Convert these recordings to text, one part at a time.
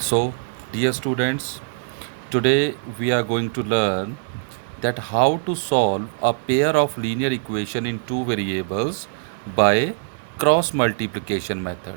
So, dear students, today we are going to learn that how to solve a pair of linear equation in two variables by cross multiplication method.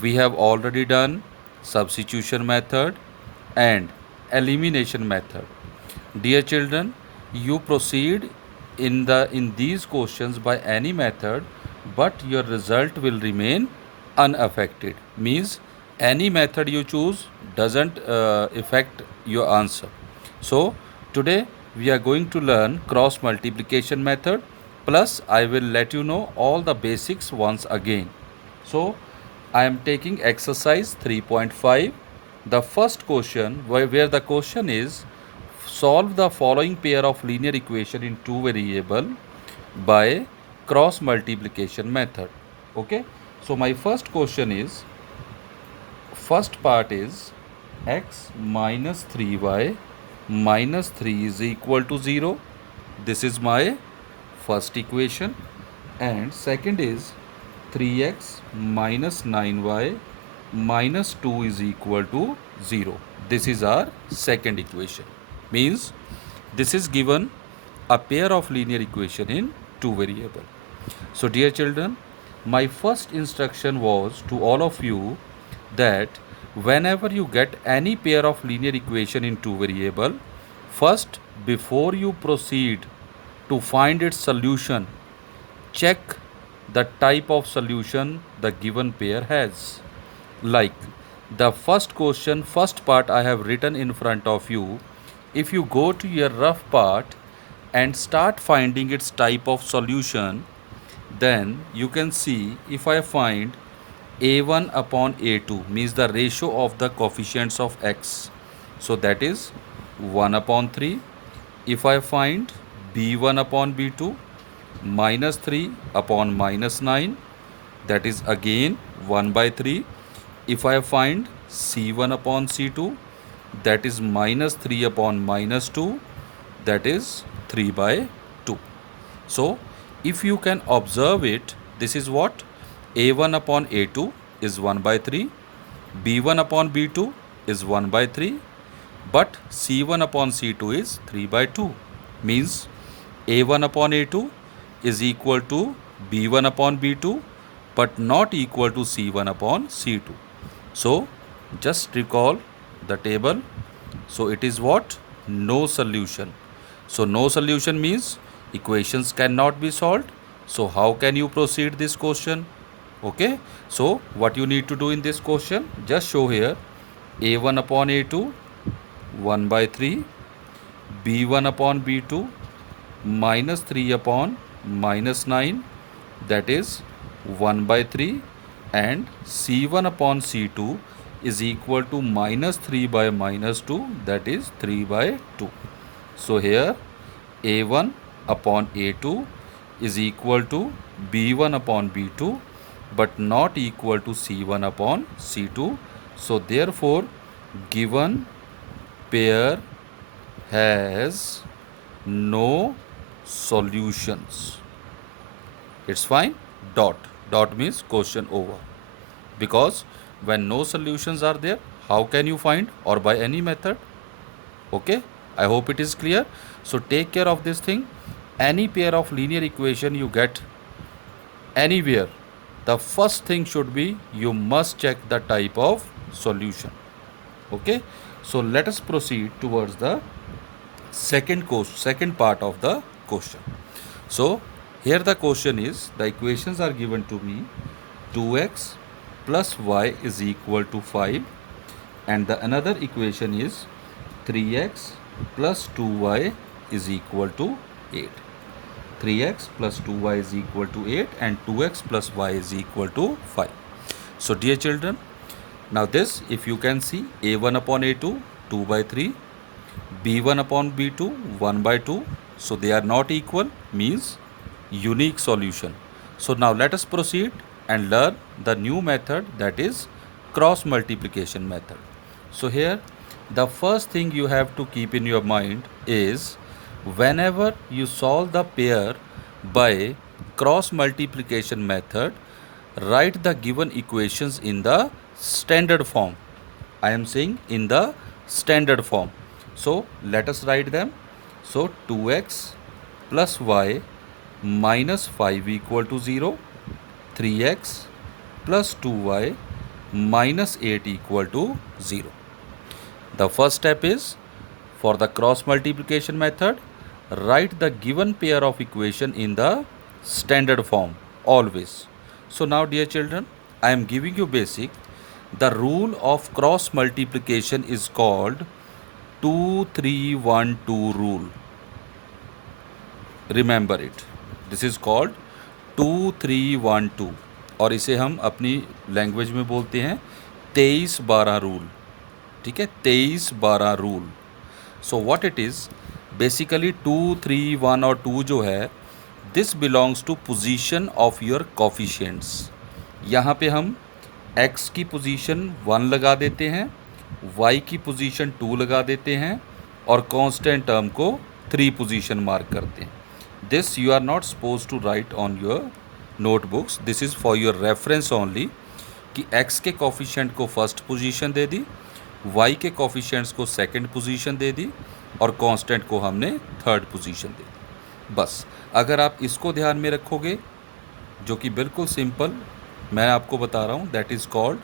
We have already done substitution method and elimination method. Dear children, you proceed in these questions by any method, but your result will remain unaffected. Means any method you choose doesn't affect your answer. So today we are going to learn cross multiplication method. Plus I will let you know all the basics once again. So I am taking exercise 3.5. The first question where the question is solve the following pair of linear equation in two variable by cross multiplication method. Okay. So my first question is, first part is x minus 3y minus 3 is equal to 0. This is my first equation. And second is 3x minus 9y minus 2 is equal to 0. This is our second equation. Means this is given a pair of linear equation in two variable. So dear children, my first instruction was to all of you that whenever you get any pair of linear equation in two variable, first before you proceed to find its solution, check the type of solution the given pair has. Like the first question, first part I have written in front of you. If you go to your rough part and start finding its type of solution, then you can see if I find a1 upon a2 means the ratio of the coefficients of x. So that is 1 upon 3. If I find b1 upon b2 minus 3 upon minus 9, that is again 1 by 3. If I find c1 upon c2, that is minus 3 upon minus 2, that is 3 by 2. So if you can observe it, this is what a1 upon a2 is 1 by 3, b1 upon b2 is 1 by 3, but c1 upon c2 is 3 by 2. Means a1 upon a2 is equal to b1 upon b2 but not equal to c1 upon c2. So just recall the table. So it is what? No solution. So no solution means equations cannot be solved. So how can you proceed this question? Okay. So what you need to do in this question? Just show here a1 upon a2 1 by 3, b1 upon b2 minus 3 upon minus 9, that is 1 by 3, and c1 upon c2 is equal to minus 3 by minus 2, that is 3 by 2. So here a1 upon a2 is equal to b1 upon b2 but not equal to c1 upon c2. So therefore given pair has no solutions. It's fine. Dot. Dot means question over. Because when no solutions are there, how can you find, or by any method? Okay. I hope it is clear. So take care of this thing. Any pair of linear equation you get anywhere, the first thing should be you must check the type of solution. Okay. So let us proceed towards the second part of the question. So here the question is, the equations are given to me 2x plus y is equal to 5, and the another equation is 3x plus 2y is equal to 8. 3x plus 2y is equal to 8 and 2x plus y is equal to 5. So dear children, now this if you can see a1 upon a2 2 by 3, b1 upon b2 1 by 2, so they are not equal means unique solution. So now let us proceed and learn the new method, that is cross multiplication method. So here the first thing you have to keep in your mind is whenever you solve the pair by cross multiplication method, write the given equations in the standard form. I am saying in the standard form. So let us write them. So 2x plus y minus 5 equal to 0, 3x plus 2y minus 8 equal to 0. The first step is, for the cross multiplication method, write the given pair of equation in the standard form always. So now dear children, I am giving you basic. The rule of cross multiplication is called 2-3-1-2 rule. Remember it. This is called 2-3-1-2 और इसे हम अपनी language में बोलते हैं 23-12 rule. ठीक है, 23-12 rule. So what it is, basically 2-3-1 और 2 जो है, this belongs to position of your coefficients. यहाँ पे हम x की पोजीशन 1 लगा देते हैं, y की पोजीशन 2 लगा देते हैं और कांस्टेंट टर्म को 3 पोजीशन मार्क करते हैं. This you are not suppose to write on your notebooks. This is for your reference only कि x के कोफिशिएंट को फर्स्ट पोजीशन दे दी, y के कोफिशिएंट्स को सेकंड पोजीशन दे दी और कांस्टेंट को हमने थर्ड पोजीशन दे दी. बस अगर आप इसको ध्यान में रखोगे, जो कि बिल्कुल सिंपल मैं आपको बता रहा हूँ, that is called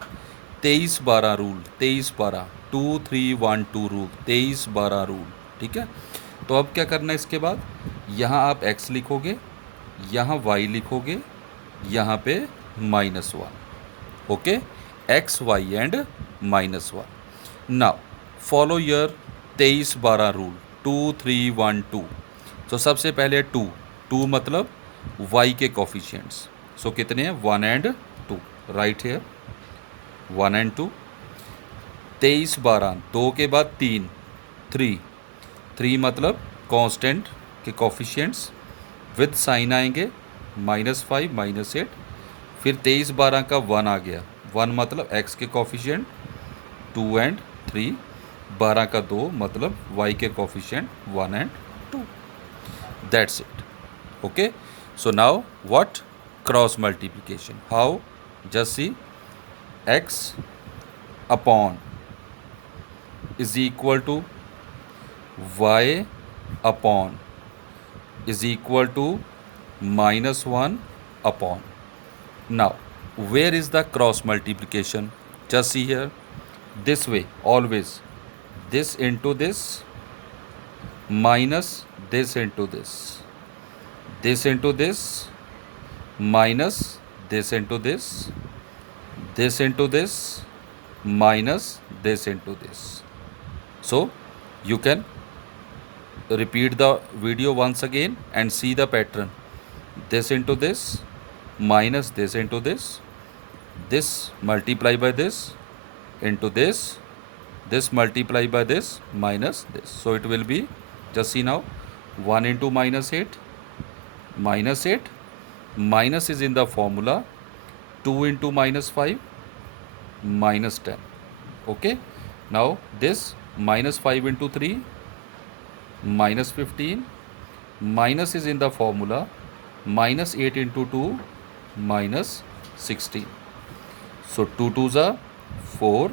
23-12 rule. 23-12 2-3-1-2 rule, 23-12 rule. ठीक है, तो अब क्या करना है इसके बाद, यहाँ आप x लिखोगे, यहाँ y लिखोगे, यहाँ पे -1. Okay, x, y and -1. Now follow your 23-12 rule 2-3-1-2. तो सबसे पहले 2 मतलब y के कोफिशिएंट्स. सो कितने हैं, 1 एंड 2. Right hair 1 and 2. 23-12 2 के बाद 3 मतलब कांस्टेंट के कोफिशिएंट्स विद साइन आएंगे, -5 -8. फिर 23-12 का 1 आ गया, 1 मतलब x के कोफिशिएंट 2 एंड 3, 12 का 2 मतलब y के coefficient 1 and 2. That's it. Okay, so now what, cross multiplication. How, just see, x upon is equal to y upon is equal to -1 upon. Now, where is the cross multiplication? Just see here, this way always, this into this minus this into this, this into this minus this into this, this into this minus this into this. So you can repeat the video once again and see the pattern. This into this minus this into this multiply by this into this multiply by this minus this. So it will be, just see now, 1 into -8, -8 minus is in the formula 2 into -5 -10. Okay, now this -5 into 3 -15, minus is in the formula -8 into 2 -16. So 2 2s are 4,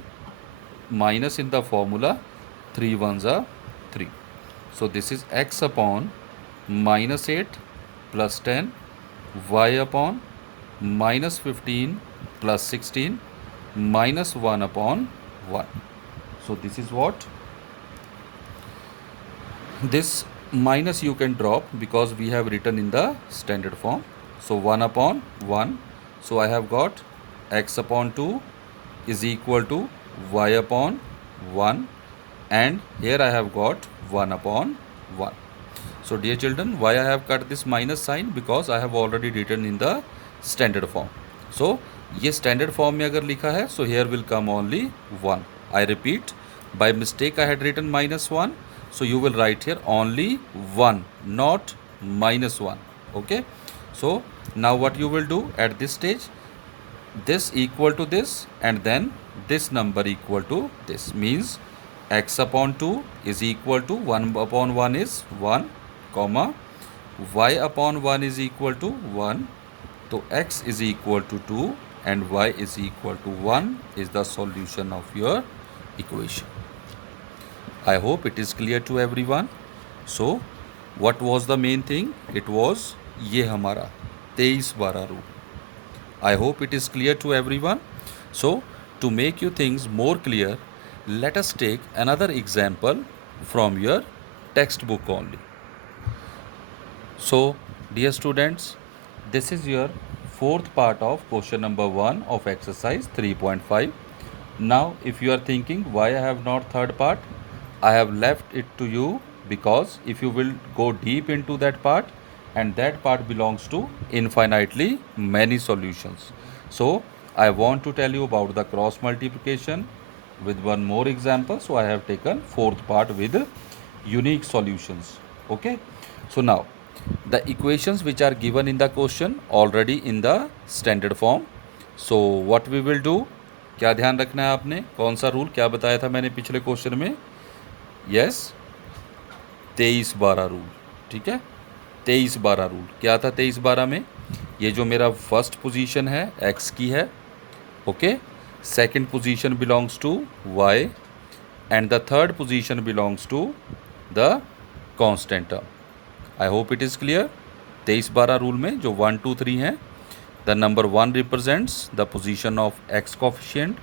minus in the formula 3 1s are 3. So this is x upon -8 plus 10, y upon -15 plus 16 minus 1 upon 1. So this is what, this minus you can drop because we have written in the standard form. So 1 upon 1. So I have got x upon 2 is equal to y upon 1, and here I have got 1 upon 1. So dear children, why I have cut this minus sign? Because I have already written in the standard form. So ये standard form में अगर लिखा है, so here will come only 1. I repeat, by mistake I had written -1. So you will write here only 1, not -1. Okay, so now what you will do at this stage, this equal to this and then this number equal to this, means x upon 2 is equal to 1 upon 1 is 1, comma y upon 1 is equal to 1. So x is equal to 2 and y is equal to 1 is the solution of your equation. I hope it is clear to everyone. So, what was the main thing? It was ये हमारा 23-12 rule. I hope it is clear to everyone. So, to make you things more clear, let us take another example from your textbook only. So, dear students, this is your fourth part of question number 1 of exercise 3.5. Now, if you are thinking why I have not third part, I have left it to you because if you will go deep into that part, and that part belongs to infinitely many solutions. So, I want to tell you about the cross multiplication with one more example. So, I have taken fourth part with unique solutions. Okay. So, now the equations which are given in the question already in the standard form. So what we will do, क्या ध्यान रखना है आपने, कौन सा rule, क्या बताया था मैंने पिछले क्वेश्चन में? Yes, 23-12 rule. ठीक है, 23-12 रूल क्या था? 23-12 में ये जो मेरा फर्स्ट पोजीशन है एक्स की है, okay, second position belongs to Y and the third position belongs to the constant term. I hope it is clear. 23-12 rule में जो 1, 2, 3 हैं, the number 1 represents the position of X coefficient,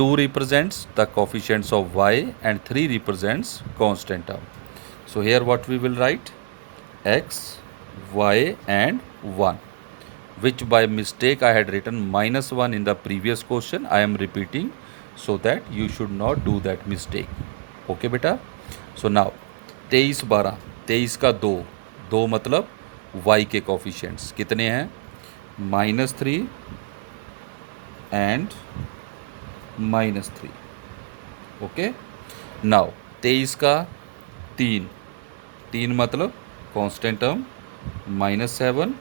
2 represents the coefficients of y, and 3 represents constant term. So here what we will write, x, y and 1, which by mistake I had written -1 in the previous question. I am repeating so that you should not do that mistake. Okay बेटा. So now 23-12, 23 का 2, 2 मतलब y के coefficients कितने हैं? -3 and -3. Okay. Now 23 का 3, 3 मतलब constant term, -7,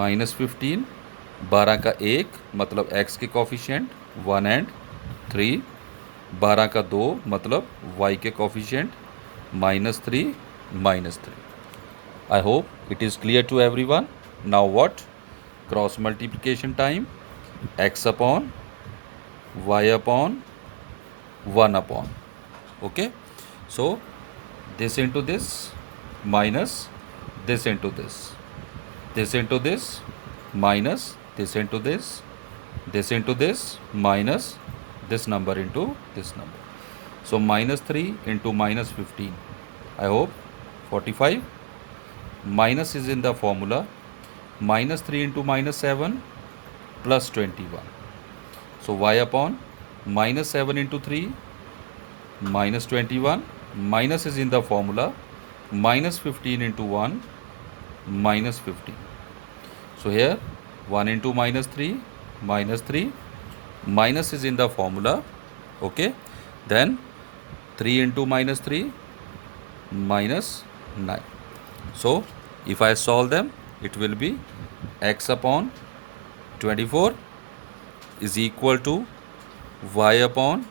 -15. 12 का 1 मतलब x के कोफिशिएंट 1 एंड 3. 12 का 2 मतलब y के coefficient -3, -3. I hope it is clear to everyone. Now what? Cross multiplication time. X upon y upon 1 upon. Okay. So this into this minus this into this. This into this minus this into this. This into this minus this number into this number. So -3 into -15. I hope 45. Minus is in the formula. -3 into -7 plus 21. So y upon -7 into 3 minus 21. Minus is in the formula. -15 into 1 -15. So here 1 into -3 -3. Minus is in the formula. Okay. Then 3 into -3 -9. So if I solve them, it will be x upon 24 is equal to y upon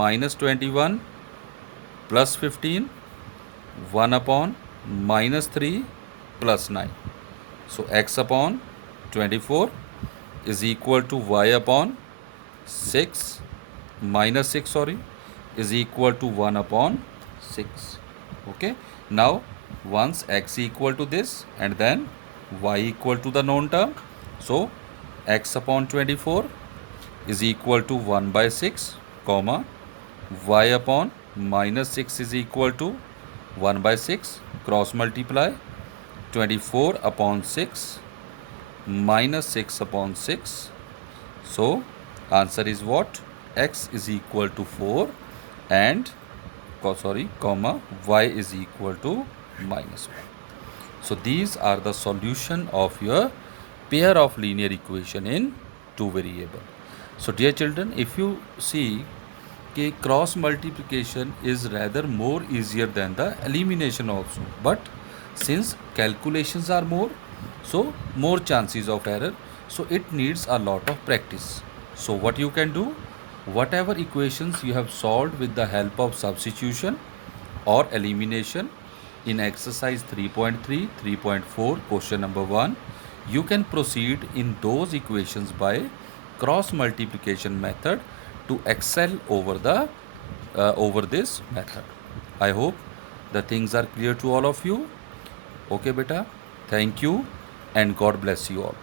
-21 plus 15, 1 upon -3 plus 9. So x upon 24 is equal to y upon 6 minus 6, sorry, is equal to 1 upon 6. Okay. Now once x equal to this and then y equal to the known term, so x upon 24 is equal to 1 by 6 comma y upon -6 is equal to 1 by 6. Cross multiply 24 upon 6 minus 6 upon 6. So answer is what? X is equal to 4 and comma y is equal to -1. So these are the solution of your pair of linear equation in two variable. So dear children, if you see कि cross multiplication is rather more easier than the elimination also, but since calculations are more, so more chances of error, so it needs a lot of practice. So what you can do, whatever equations you have solved with the help of substitution or elimination in exercise 3.3, 3.4, question number 1, you can proceed in those equations by cross multiplication method to excel over this method. I hope the things are clear to all of you. Okay, beta. Thank you and God bless you all.